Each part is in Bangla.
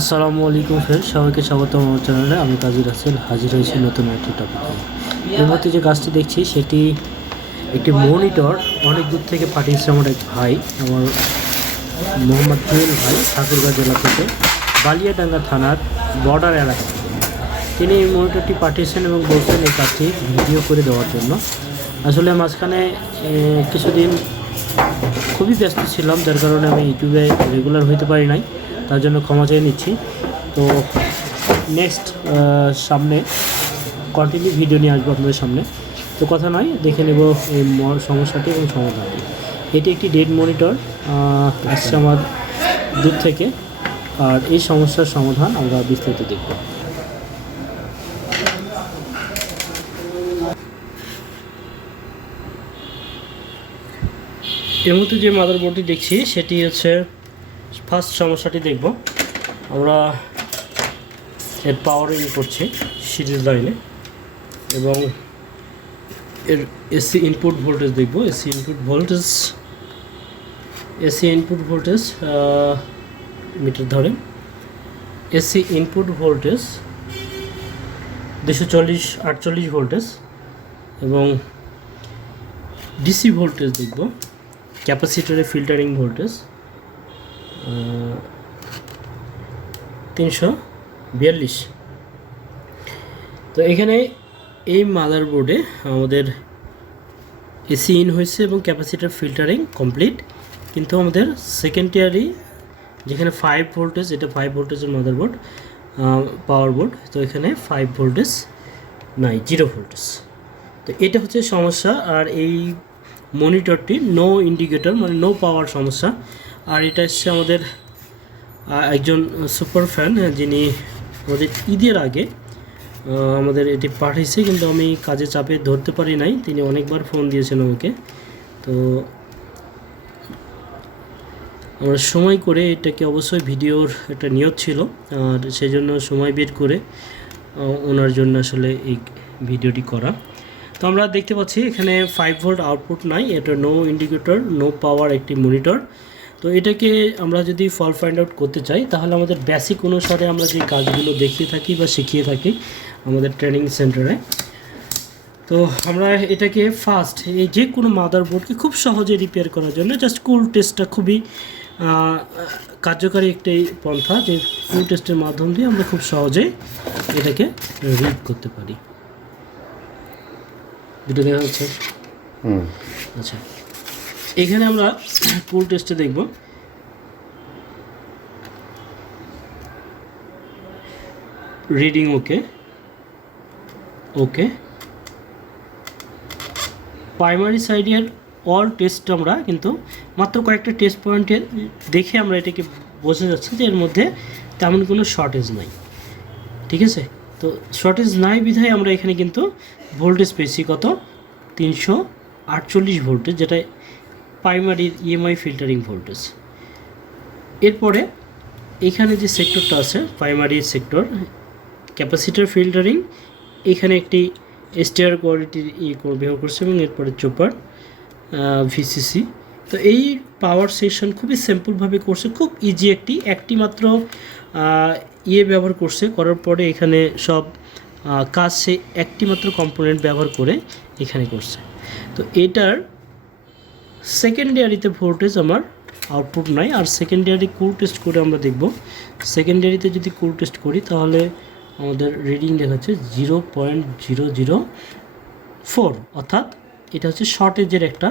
আসসালামু আলাইকুম ফ্রেন্ড, সবাইকে স্বাগতম আমার চ্যানেলে। আমি কাজী রাসেল হাজির হয়েছি নতুন একটি টপিক নিয়ে। এর মধ্যে যে গাছটি দেখছি সেটি একটি মনিটর অনেক দূর থেকে পাঠিয়েছে আমার এক ভাই, আমার মোহাম্মদ জুয়েল ভাই, ঠাকুরগাঁও জেলা থেকে, বালিয়াডাঙ্গা থানার বর্ডার এলাকা থেকে। তিনি এই মনিটরটি পাঠিয়েছেন এবং বলছেন এই কাজটি ভিডিও করে দেওয়ার জন্য। আসলে মাঝখানে কিছুদিন খুবই ব্যস্ত ছিলাম, যার কারণে আমি ইউটিউবে রেগুলার হইতে পারি নাই, তার জন্য ক্ষমা চেয়ে নিচ্ছি। তো নেক্সট সামনে কন্টিনিউ ভিডিও নিয়ে আসবো আপনাদের সামনে। তো কথা নয়, দেখে নেব এই সমস্যাটি এবং সমাধানটি। এটি একটি ডেড মনিটর আসছে আমার দূর থেকে, আর এই সমস্যার সমাধান আমরা বিস্তারিত দেখব। এর মধ্যে যে মাদারবোর্ডটি দেখছি সেটি হচ্ছে ফার্স্ট সমস্যাটি দেখব। আমরা এর পাওয়ার ইন করছি সিরিজ লাইনে এবং এর এসি ইনপুট ভোল্টেজ দেখব। এসি ইনপুট ভোল্টেজ মিটার ধরেন। এসি ইনপুট ভোল্টেজ 248 ভোল্টেজ এবং ডিসি ভোল্টেজ দেখব। ক্যাপাসিটরের ফিল্টারিং ভোল্টেজ 342। তো এখানে এই মাদারবোর্ডে আমাদের এসি ইন হয়েছে এবং ক্যাপাসিটর ফিল্টারিং কমপ্লিট, কিন্তু আমাদের সেকেন্ডারি যেখানে 5 ভোল্টেজ, এটা 5 ভোল্টেজের মাদারবোর্ড, পাওয়ার বোর্ড, তো এখানে 5 ভোল্টেজ নাই, 0 ভোল্টেজ। তো এটা হচ্ছে সমস্যা। আর এই মনিটরটি নো ইন্ডিকেটর, মানে নো পাওয়ার সমস্যা। আর এটা হচ্ছে আমাদের একজন সুপার ফ্যান, যিনি আমাদের ঈদের আগে আমাদের এটি পাঠিয়েছে, কিন্তু আমি কাজে চাপে ধরতে পারি নাই। তিনি অনেকবার ফোন দিয়েছেন আমাকে। তো আমরা সময় করে এটাকে, অবশ্যই ভিডিওর একটা নিয়ত ছিল, আর সেই জন্য সময় বের করে ওনার জন্য আসলে এই ভিডিওটি করা। তো আমরা দেখতে পাচ্ছি এখানে 5 ভোল্ট আউটপুট নাই, এটা নো ইন্ডিকেটর, নো পাওয়ার একটি মনিটর। তো এটাকে আমরা যদি ফল্ট ফাইন্ড আউট করতে চাই, তাহলে আমাদের বেসিক অনুসারে আমরা যে কাজগুলো দেখিয়ে থাকি বা শিখিয়ে থাকি আমাদের ট্রেনিং সেন্টারে, তো আমরা এটাকে ফার্স্ট এই যে কোনো মাদারবোর্ডকে খুব সহজে রিপেয়ার করার জন্য জাস্ট কুল টেস্টটা খুবই কার্যকারী একটি পন্থা, যে কুল টেস্টের মাধ্যম দিয়ে আমরা খুব সহজে এটাকে রিড করতে পারি। ভিডিও দেখা হচ্ছে? আচ্ছা, এখানে আমরা কুল টেস্টে দেখব। রিডিং ওকে, প্রাইমারি সাইডের অল টেস্ট আমরা কিন্তু মাত্র কয়েকটা টেস্ট পয়েন্টে দেখে আমরা এটাকে বোঝা যাচ্ছে যে এর মধ্যে তেমন কোনো শর্টেজ নাই। ঠিক আছে, তো শর্টেজ নাই বিধায় আমরা এখানে কিন্তু ভোল্টেজ পেয়েছি কত, 348 ভোল্টেজ, যেটা প্রাইমারির ইএমআই ফিল্টারিং ভোল্টেজ। এরপরে এখানে যে সেক্টরটা আছে, প্রাইমারি সেক্টর ক্যাপাসিটর ফিল্টারিং, এখানে একটি স্টেয়ার কোয়ালিটির ব্যবহার করছে এবং এরপরে চোপার ভিসিসি। তো এই পাওয়ার সেকশন খুবই সিম্পলভাবে করছে, খুব ইজি একটি মাত্র ব্যবহার করছে, করার পরে এখানে সব কাজ সে একটি মাত্র কম্পোনেন্ট ব্যবহার করে এখানে করছে। তো এটার সেকেন্ডারিতে ভোল্টেজ আমার আউটপুট নাই। আর সেকেন্ডারি কুল টেস্ট করে আমরা দেখব। সেকেন্ডারিতে যদি কুল টেস্ট করি তাহলে আমাদের রিডিং দেখাচ্ছে 0.004, অর্থাৎ এটা হচ্ছে শর্টেজের একটা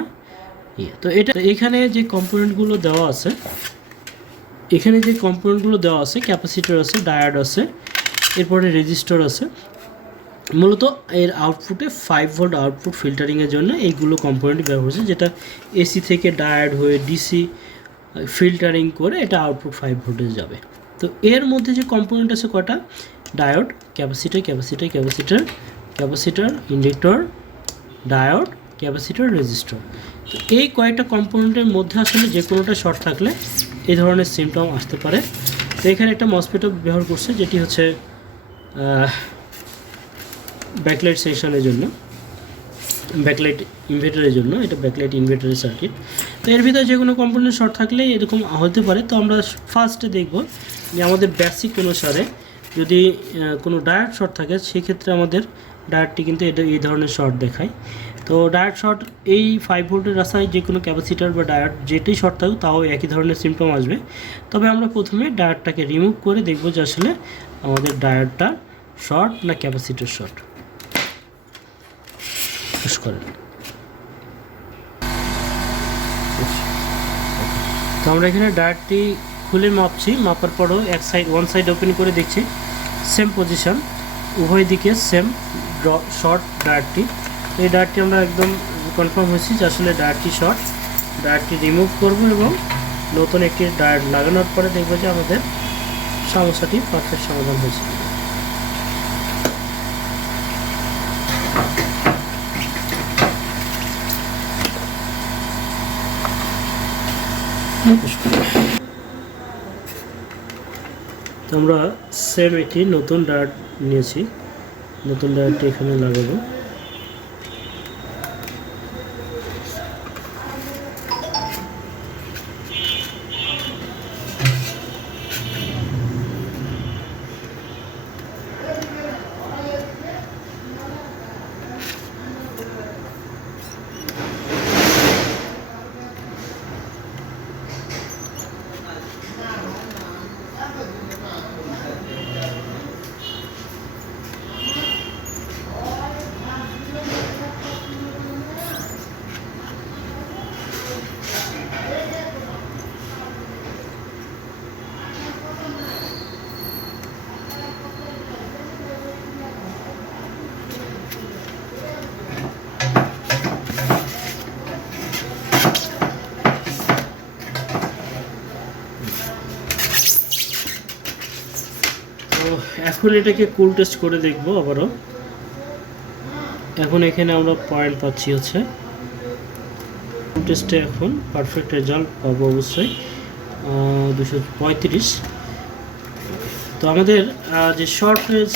ইয়ে। তো এটা এখানে যে কম্পোনেন্টগুলো দেওয়া আছে, ক্যাপাসিটর আছে, ডায়োড আছে, এরপরে রেজিস্টর আছে। মূলত এর আউটপুটে 5 ভোল্ট আউটপুট ফিল্টারিংয়ের জন্য এইগুলো কম্পোনেন্ট ব্যবহার হচ্ছে, যেটা এসি থেকে ডায়োড হয়ে ডিসি ফিল্টারিং করে এটা আউটপুট 5 ভোল্টেজ যাবে। তো এর মধ্যে যে কম্পোনেন্ট আছে কটা, diode, capacitor, inductor, diode, capacitor, resistor. তো এই কয়েকটা কম্পোনেন্টের মধ্যে আসলে যে কোনোটা শর্ট থাকলে এই ধরনের সিমটম আসতে পারে। তো এখানে একটা মসফেটও ব্যবহার করছে, যেটি হচ্ছে ব্যাকলাইট সেকশনের জন্য, ব্যাকলাইট ইনভার্টারের জন্য, এটা ব্যাকলাইট ইনভার্টারের সার্কিট। তো এর ভিতরে যে কোনো কম্পোনেন্ট শর্ট থাকলে এরকম হতে পারে। তো আমরা ফার্স্টে দেখব যে আমাদের বেসিক অনুসারে যদি কোনো ডায়োড শর্ট থাকে সেক্ষেত্রে আমাদের ডায়োডটি কিন্তু এটা এই ধরনের শর্ট দেখায়। তো ডায়োড শর্ট এই 5 ভোল্টের রাস্তায় যে কোনো ক্যাপাসিটার বা ডায়োড যেটাই শর্ট থাকুক তাও একই ধরনের সিমটম আসবে। তবে আমরা প্রথমে ডায়োডটাকে রিমুভ করে দেখব যে আসলে আমাদের ডায়োডটা শর্ট না ক্যাপাসিটার শর্ট। করেন তো আমরা এখানে ডায়োডটি খুলে মাপছি, মাপার পরও ওয়ান সাইড ওপেন করে দেখছি সেম পজিশন, উভয় দিকে সেম শর্ট ডায়োডটি। এই ডায়োডটি আমরা একদম কনফার্ম হয়েছি যে আসলে ডায়োডটি শর্ট। ডায়োডটি রিমুভ করব এবং নতুন একটি ডায়োড লাগানোর পরে দেখব যে আমাদের সমস্যাটি পারফেক্ট সমাধান হয়েছে। তো আমরা সেম একটি নতুন ডায়োড নিয়েছি, নতুন ডায়োডটি এখানে লাগাবো। তো এখন এটাকে কুল টেস্ট করে দেখব আবারও। এখন এখানে আমরা পয়েন্ট পাচ্ছি হচ্ছে কুল টেস্টে এখন পারফেক্ট রেজাল্ট পাবো অবশ্যই 235। তো আমাদের যে শর্ট রেঞ্জ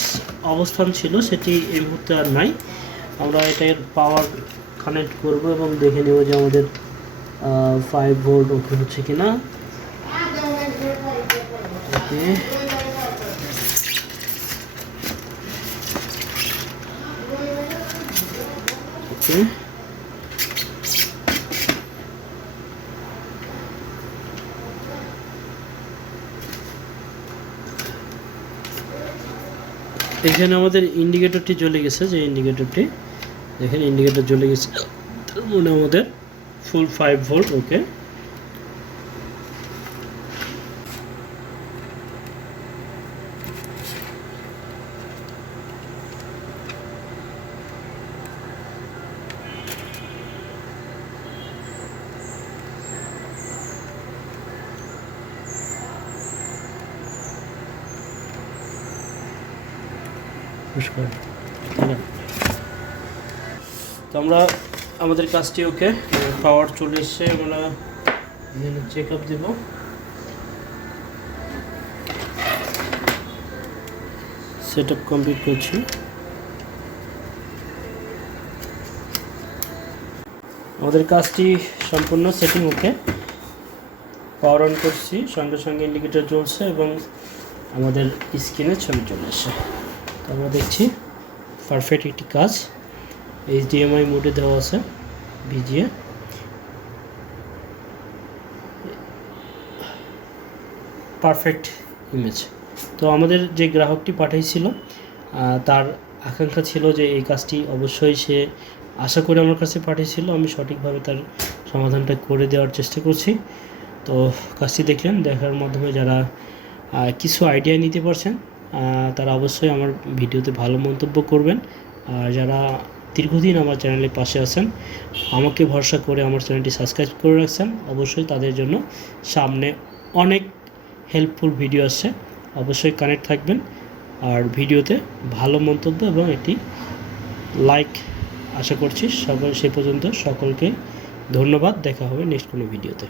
অবস্থান ছিল সেটি এই মুহূর্তে আর নাই। আমরা এটার পাওয়ার কানেক্ট করব এবং দেখে নেব যে আমাদের 5 ভোল্ট ওকে হচ্ছে কিনা। ওকে, এখানে আমাদের ইন্ডিকেটরটি জ্বলে গেছে, যে ইন্ডিকেটরটি দেখেন ইন্ডিকেটর জ্বলে গেছে, তার মানে আমাদের ফুল 5 ভোল্ট ওকে। তো আমরা আমাদের কাজটি ওকে, পাওয়ার চলে এসছে, আমরা চেক আপ দেব। সেট আপ কমপ্লিট করছি। আমাদের কাজটি সম্পূর্ণ, সেটিং ওকে। পাওয়ার অন করছি, সঙ্গে সঙ্গে ইন্ডিকেটর জ্বলছে এবং আমাদের স্ক্রিনে ছবি চলে আসে। তো আমরা দেখছি পারফেক্ট একটি কাজ। HDMI মোডে দেওয়া আছে, ভিজিয়ে পারফেক্ট ইমেজ। তো আমাদের যে গ্রাহকটি পাঠিয়েছিল তার আকাঙ্ক্ষা ছিল যে এই কাজটি অবশ্যই সে আশা করে আমার কাছে পাঠিয়েছিল, আমি সঠিকভাবে তার সমাধানটা করে দেওয়ার চেষ্টা করছি। তো কাজটি দেখলেন, দেখার মাধ্যমে যারা কিছু আইডিয়া নিতে পারছেন তারা অবশ্যই আমার ভিডিওতে ভালো মন্তব্য করবেন। আর যারা দীর্ঘদিন আমার চ্যানেলের পাশে আছেন, আমাকে ভরসা করে আমার চ্যানেলটি সাবস্ক্রাইব করে রাখছেন, অবশ্যই তাদের জন্য সামনে অনেক হেল্পফুল ভিডিও আসছে, অবশ্যই কানেক্ট থাকবেন। আর ভিডিওতে ভালো মন্তব্য এবং একটি লাইক আশা করছি। সে পর্যন্ত সকলকে ধন্যবাদ, দেখা হবে নেক্সট কোনো ভিডিওতে।